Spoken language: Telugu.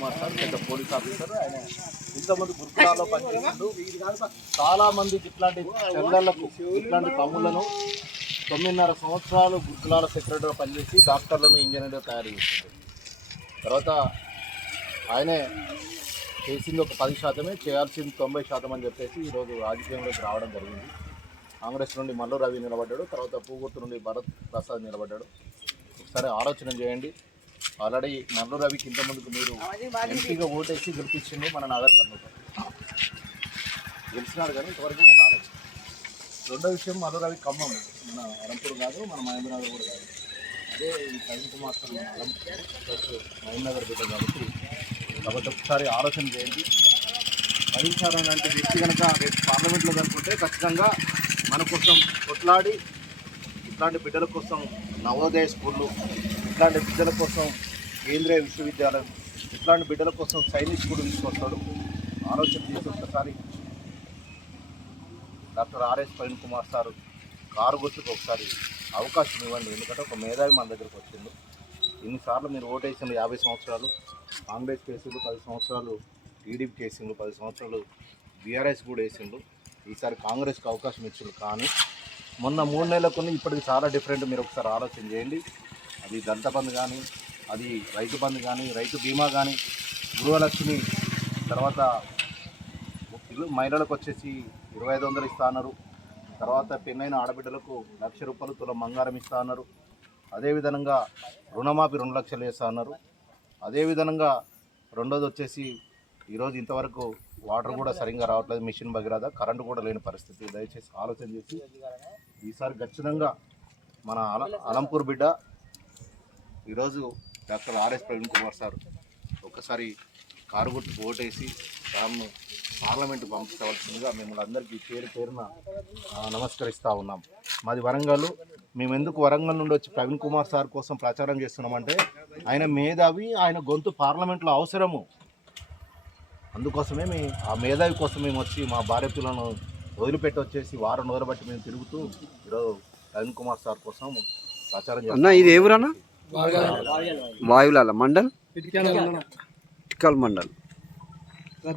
పెద్ద పోలీస్ ఆఫీసర్. ఆయన ఇంతమంది గురుకులాల్లో పనిచేసిండు. చాలా మందికి ఇట్లాంటి చెల్లెళ్లకు ఇట్లాంటి తమ్ముళ్లను 9.5 సంవత్సరాలు గురుకులాల సెక్రటరీగా పనిచేసి డాక్టర్లను ఇంజనీర్గా తయారు చేసిండు. తర్వాత ఆయనే చేసింది ఒక 10%, చేయాల్సింది 90% అని చెప్పేసి ఈరోజు రాజకీయంలోకి రావడం జరిగింది. కాంగ్రెస్ నుండి మల్లు రవి నిలబడ్డాడు, తర్వాత పూగుర్తు నుండి భరత్ ప్రసాద్ నిలబడ్డాడు. ఒకసారి ఆలోచన చేయండి. ఆల్రెడీ మల్లు రవికి ఇంతమందికి మీరు ఎంపీగా ఓటేసి గెలిపించిండు మన నగర్ కర్నూలు. గెలిచినాడు కానీ ఇంతవరకు కూడా రాలేదు. రెండో విషయం, మల్లు రవి ఖమ్మం, మన అరంపూర్ కాదు, మన మహబూబ్నగర్ కూడా కాదు. అదే ఈ ప్రవీణ్ కుమార్ సార్ మహబూబ్నగర్ బిడ్డ కాబట్టి ఒకసారి ఆలోచన చేయండి. ప్రవీణ్ సార్ అంటే వ్యక్తి కనుక రేపు పార్లమెంట్లో కనుకుంటే ఖచ్చితంగా మన కోసం కొట్లాడి ఇట్లాంటి బిడ్డల కోసం నవోదయ స్కూళ్ళు, ఇట్లాంటి బిడ్డల కోసం కేంద్రీయ విశ్వవిద్యాలయం, ఇట్లాంటి బిడ్డల కోసం సైనిక్ స్కూల్ తీసుకొస్తాడు. ఆలోచన చేసి ఒకసారి doctor RS Praveen Kumar sir car గుర్తుకు ఒకసారి అవకాశం ఇవ్వండి. ఎందుకంటే ఒక మేధావి మన దగ్గరకు వచ్చిండు. ఇన్నిసార్లు మీరు ఓటేసిండు, 50 సంవత్సరాలు కాంగ్రెస్ కేసులు, 10 సంవత్సరాలు టీడీపీ కేసిండు, 10 సంవత్సరాలు బీఆర్ఎస్ కూడా వేసిండు. ఈసారి కాంగ్రెస్కి అవకాశం ఇచ్చిండు. కానీ మొన్న 3 నెలలకు ఇప్పటికి చాలా డిఫరెంట్. మీరు ఒకసారి ఆలోచన చేయండి. అది దళిత బంధు కానీ, అది రైతు బంధు కానీ, రైతు బీమా కానీ, గృహలక్ష్మి, తర్వాత మహిళలకు వచ్చేసి 2500 ఇస్తా అన్నారు. తర్వాత పెన్నైన ఆడబిడ్డలకు 1,00,000 రూపాయలు తులం బంగారం ఇస్తా అన్నారు. అదేవిధంగా రుణమాఫీ 2 లక్షలు వేస్తా అన్నారు. అదేవిధంగా రెండోది వచ్చేసి ఈరోజు ఇంతవరకు వాటర్ కూడా సరిగ్గా రావట్లేదు, మిషన్ భగీరథ, కరెంటు కూడా లేని పరిస్థితి. దయచేసి ఆలోచన చేసి ఈసారి ఖచ్చితంగా మన అలంపూర్ బిడ్డ ఈరోజు doctor RS Praveen Kumar sir ఒకసారి కారు గుర్తుకు ఓటేసి సార్ను పార్లమెంటు పంపించవలసిందిగా మిమ్మల్ని అందరికీ పేరు పేరున నమస్కరిస్తూ ఉన్నాం. మాది వరంగల్. మేము ఎందుకు వరంగల్ నుండి వచ్చి ప్రవీణ్ కుమార్ సార్ కోసం ప్రచారం చేస్తున్నామంటే ఆయన మేధావి, ఆయన గొంతు పార్లమెంట్లో అవసరము. అందుకోసమే ఆ మేధావి కోసం మేము వచ్చి మా భార్య పిల్లలను వదిలిపెట్టి వచ్చేసి వారం రోజులు బట్టి మేము తిరుగుతూ ఈరోజు ప్రవీణ్ కుమార్ సార్ కోసం ప్రచారం చేస్తాం. ఇది ఎవరన్నా వాయులాల మండల్, ఇటికల్ మండల్.